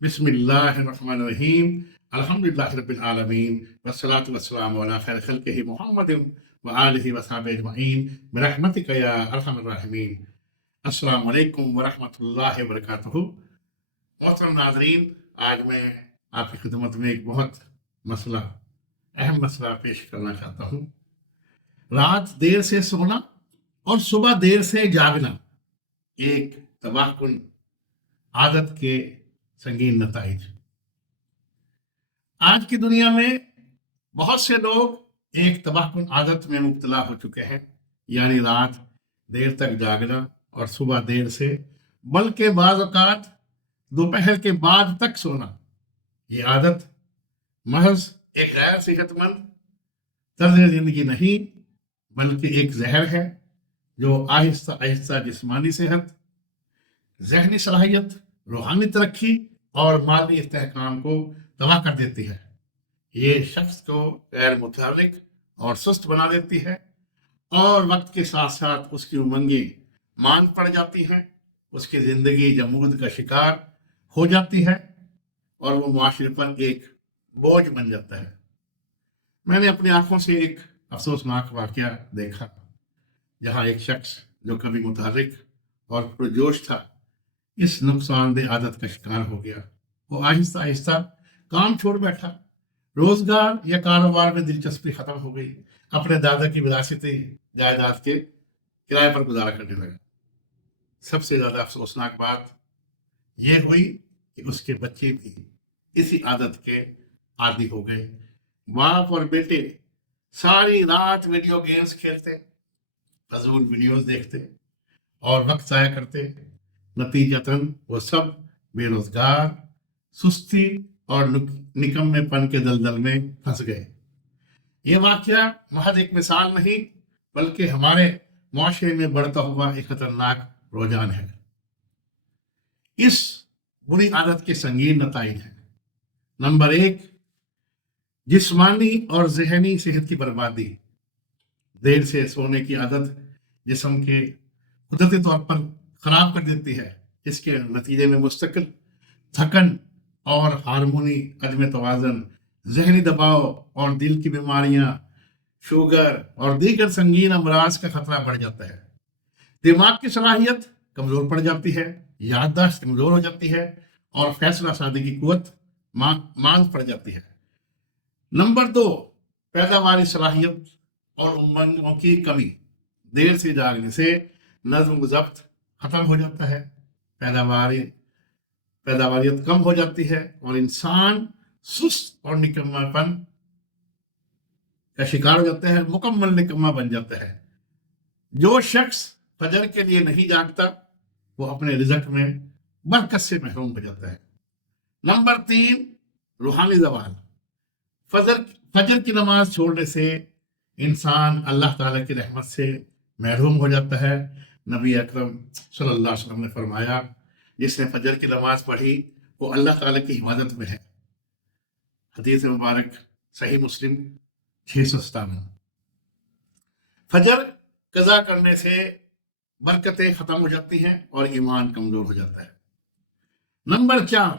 बिस्मिल्लाहिर्रहमानिर्रहीम अल्हम्दुलिल्लाहि रब्बिल आलमीन वस्सलातु वस्सलामु अला खैरि खल्क़िहि मुहम्मदिन व आलिहि व सहबिहि अजमईन बिरहमतिका या अरहमर राहिमीन। अस्सलामु अलैकुम व रहमतुल्लाहि व बरकातुहू। मोहतरम नाज़रीन, आज मैं आपकी खिदमत में एक बहुत अहम मसला पेश करना चाहता हूँ। रात देर से सोना और सुबह देर से जागना एक तबाहकुन आदत के संगीन नताइज। आज की दुनिया में बहुत से लोग एक तबाहकुन आदत में मुब्तला हो चुके हैं, यानी रात देर तक जागना और सुबह देर से, बल्कि बाज़ औक़ात दोपहर के बाद तक सोना। ये आदत महज एक गैर सेहतमंद तर्ज ज़िंदगी नहीं, बल्कि एक जहर है जो आहिस्ता आहिस्ता जिस्मानी सेहत, ज़हनी सलाहियत, रूहानी तरक्की और माली इस्तेहकाम को तबाह कर देती है। ये शख्स को गैर मुतहर्रिक और सुस्त बना देती है और वक्त के साथ साथ उसकी उमंगें मांद पड़ जाती हैं, उसकी ज़िंदगी जमूद का शिकार हो जाती है और वो मुआशरे पर एक बोझ बन जाता है। मैंने अपनी आंखों से एक अफसोसनाक वाक़या देखा, जहाँ एक शख्स जो कभी मुतहर्रिक और पुरजोश था, इस नुकसानदेह आदत का शिकार हो गया। वो आहिस्ता आहिस्ता काम छोड़ बैठा, रोजगार या कारोबार में दिलचस्पी खत्म हो गई, अपने दादा की विरासती जायदाद के किराए पर गुजारा करने लगा। सबसे ज्यादा अफसोसनाक बात यह हुई कि उसके बच्चे भी इसी आदत के आदी हो गए। बाप और बेटे सारी रात वीडियो गेम्स खेलते, फजूल वीडियोस देखते और वक्त जाया करते। नतीजतन वो सब बेरोजगार, सुस्ती और निकम्मेपन के दलदल में फंस गए। ये वाकया महज एक मिसाल नहीं, बल्कि हमारे मुआशरे में बढ़ता हुआ एक खतरनाक रुझान है। इस बुरी आदत के संगीन नताइज हैं। नंबर 1, जिस्मानी और ज़हनी सेहत की बर्बादी। देर से सोने की आदत जिस्म के कुदरती तौर पर खराब कर देती है। इसके नतीजे में मुस्तकिल थकन और हार्मोनी अदम तवाज़न, ज़हनी दबाव और दिल की बीमारियां, शुगर और दीगर संगीन अमराज का खतरा बढ़ जाता है। दिमाग की सलाहियत कमज़ोर पड़ जाती है, याददाश्त कमज़ोर हो जाती है और फैसला साजी की कुव्वत मांद पड़ जाती है। नंबर 2, पैदावारी सलाहियत और उमंगों की कमी। देर से जागने से नज़्म ज़ब्त खत्म हो जाता है, पैदावारियत कम हो जाती है और इंसान सुस्त और निकम्मापन का शिकार हो जाता है, मुकम्मल निकम्मा बन जाता है। जो शख्स फजर के लिए नहीं जागता, वो अपने रिज़्क में बरकत से महरूम हो जाता है। नंबर 3, रूहानी ज़वाल। फजर की नमाज छोड़ने से इंसान अल्लाह ताला की रहमत से महरूम हो जाता है। नबी अकरम सल्लल्लाहु अलैहि वसल्लम ने फरमाया, जिसने फजर की नमाज पढ़ी वो अल्लाह ताला की हिफाजत में है। हदीस मुबारक सही मुस्लिम 657। फजर कज़ा करने से बरकतें खत्म हो जाती हैं और ईमान कमजोर हो जाता है। नंबर 4,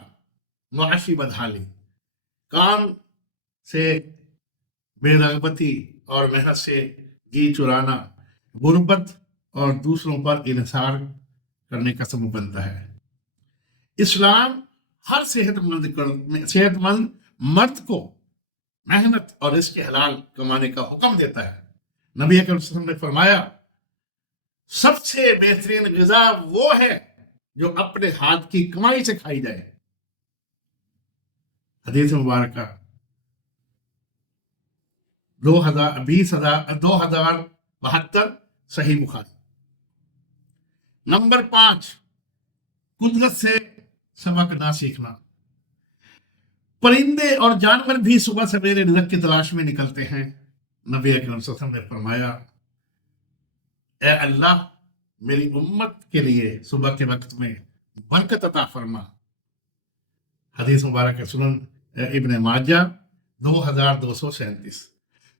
मुआशी बदहाली। काम से बेरगबती और मेहनत से जी चुराना, गुर्बत और दूसरों पर इन्हिसार करने का सबब बनता है। इस्लाम हर सेहतमंद मर्द को मेहनत और रिज़्क़ हलाल कमाने का हुक्म देता है। नबी अकरम सल्लल्लाहु अलैहि वसल्लम ने फरमाया, सबसे बेहतरीन ग़िज़ा वो है जो अपने हाथ की कमाई से खाई जाए। हदीस मुबारक 2072 सही बुखारी। नंबर 5, कुदरत से सबक ना सीखना। परिंदे और जानवर भी सुबह सवेरे रिज़्क़ की तलाश में निकलते हैं। नबी अकरम सल्लल्लाहु अलैहि वसल्लम ने फरमाया, ए अल्लाह, मेरी उम्मत के लिए सुबह के वक्त में बरकत अता फरमा। हदीस मुबारक सुनन इब्न माजा 2237।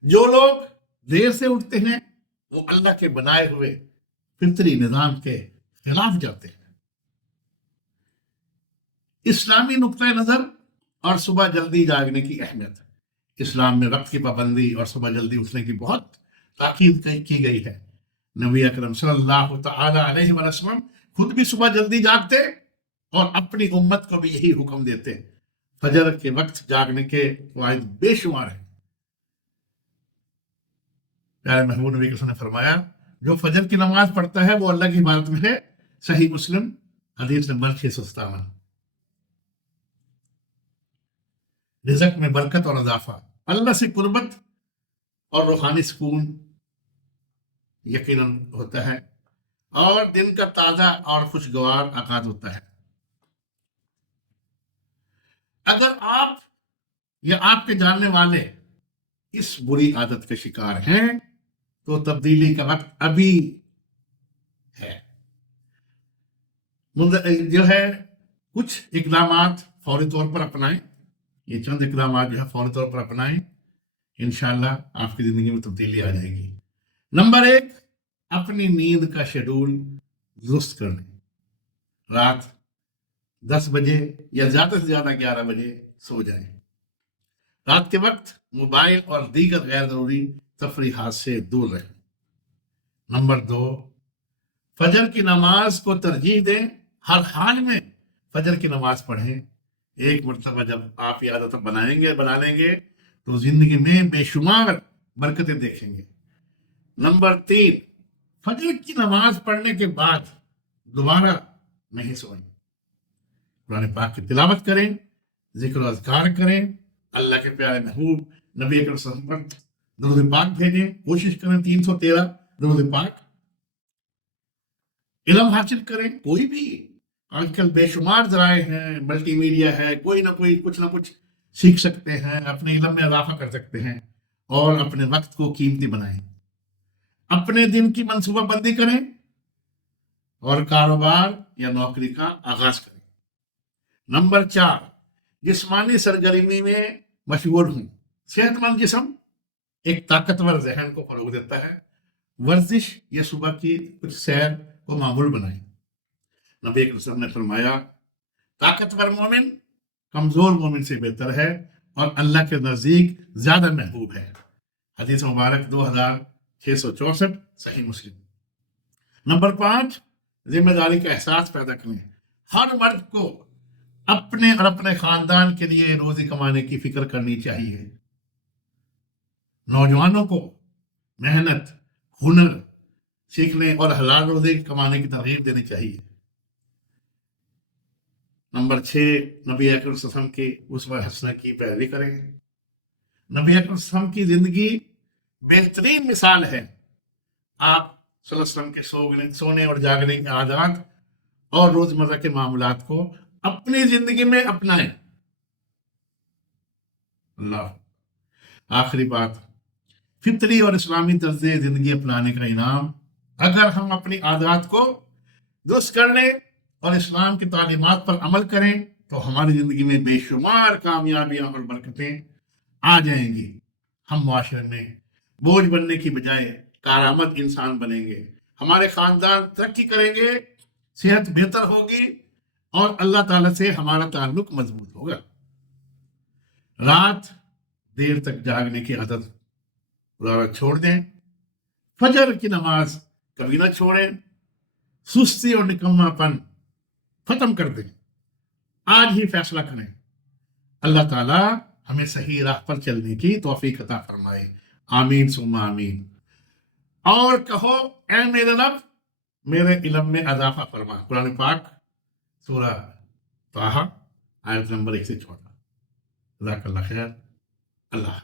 जो लोग देर से उठते हैं वो अल्लाह के बनाए हुए फितरी निज़ाम के खिलाफ जाते हैं। इस्लामी नुक्ता नज़र और सुबह जल्दी जागने की अहमियत। इस्लाम में वक्त की पाबंदी और सुबह जल्दी उठने की बहुत ताकीद की गई है। नबी अकरम सल्लल्लाहु तआला अलैहि वसल्लम खुद भी सुबह जल्दी जागते और अपनी उम्मत को भी यही हुक्म देते। फजर के वक्त जागने के फायदे बेशुमार हैं। प्यारे महबूब नबी ने फरमाया, जो फजर की नमाज पढ़ता है वो अल्लाह की इबादत में है। सही मुस्लिम हदीस नंबर 657। रिज़्क में बरकत और इजाफा, अल्लाह से कुर्बत और रूहानी सुकून यकीनन होता है और दिन का ताजा और खुशगवार आगाज होता है। अगर आप या आपके जानने वाले इस बुरी आदत के शिकार हैं तो तब्दीली का वक्त अभी है। जो है कुछ इकदामात फौरी तौर पर अपनाएं। ये चंद इकदामात जो है फौरी तौर पर अपनाएं, इंशाअल्लाह आपकी जिंदगी में तब्दीली आ जाएगी। नंबर 1, अपनी नींद का शेड्यूल दुरुस्त कर लें। रात 10 बजे या ज्यादा से ज्यादा 11 बजे सो जाएं। रात के वक्त मोबाइल और दीगर गैर जरूरी तफरीहात से दूर रहें। नंबर 2, फजर की नमाज को तरजीह दें। हर हाल में फजर की नमाज पढ़ें। एक मरतबा जब आप ये आदत बना लेंगे तो जिंदगी में बेशुमार बरकतें देखेंगे। नंबर 3, फजर की नमाज पढ़ने के बाद दोबारा नहीं सोएं। कुरान पाक की तिलावत करें, जिक्र अज़कार करें, अल्लाह के प्यारे महबूब नबी अकरम सल्लल्लाहु अलैहि वसल्लम पर दुरूद पाक भेजें। कोशिश करें 313 दुरूद पाक। इल्म हासिल करें। कोई भी आजकल बेशुमार ज़राए हैं, मल्टीमीडिया है, कोई ना कोई कुछ ना कुछ सीख सकते हैं, अपने इल्म में इजाफा कर सकते हैं और अपने वक्त को कीमती बनाएं। अपने दिन की मंसूबाबंदी करें और कारोबार या नौकरी का आगाज करें। नंबर 4, जिस्मानी सरगर्मी में मशगूल हूं। सेहतमंद जिस्म एक ताकतवर जहन को फरोग देता है। वर्जिश या सुबह की कुछ सैर को मामूल बनाएं। नबी ने फरमाया, ताकतवर मोमिन कमजोर मोमिन से बेहतर है और अल्लाह के नजदीक ज्यादा महबूब है। हदीस मुबारक 2664, सही मुस्लिम। नंबर 5, जिम्मेदारी का एहसास पैदा करें। हर मर्द को अपने और अपने खानदान के लिए रोजी कमाने की फिक्र करनी चाहिए। नौजवानों को मेहनत, हुनर सीखने और हलाल रोजी कमाने की तरगीब देनी चाहिए। नंबर 6, नबी अकरम सल्लल्लाहु अलैहि वसल्लम की उसवा हसना की पैरवी करें। नबी अकरम सल्लल्लाहु अलैहि वसल्लम की जिंदगी बेहतरीन मिसाल है। आप सल्लल्लाहु अलैहि वसल्लम के सोने और जागने के आदत और रोजमर्रा के मामलात को अपनी जिंदगी में अपनाएं। अल्लाह। आखिरी बात, फितरी और इस्लामी तर्ज़े जिंदगी अपनाने का इनाम। अगर हम अपनी आदत को दुरुस्त कर लें और इस्लाम की तालीमात पर अमल करें तो हमारी जिंदगी में बेशुमार कामयाबियां और बरकतें आ जाएंगी। हम मुआशरे में बोझ बनने की बजाय कारआमद इंसान बनेंगे। हमारे खानदान तरक्की करेंगे, सेहत बेहतर होगी और अल्लाह ताला से हमारा ताल्लुक मजबूत होगा। रात देर तक जागने की आदत छोड़ दें। फजर की नमाज कभी ना छोड़ें। सुस्ती और निकम्मापन खत्म कर दें। आज ही फैसला करें। अल्लाह ताला हमें सही राह पर चलने की तौफीक अता फरमाए। आमीन सुम्मा आमीन। और कहो, ऐ मेरे रब, मेरे इल्म में इजाफा फरमा। कुरान पाक सूरह ताहा आयत नंबर 114। जज़ाकल्लाह खैर। अल्लाह।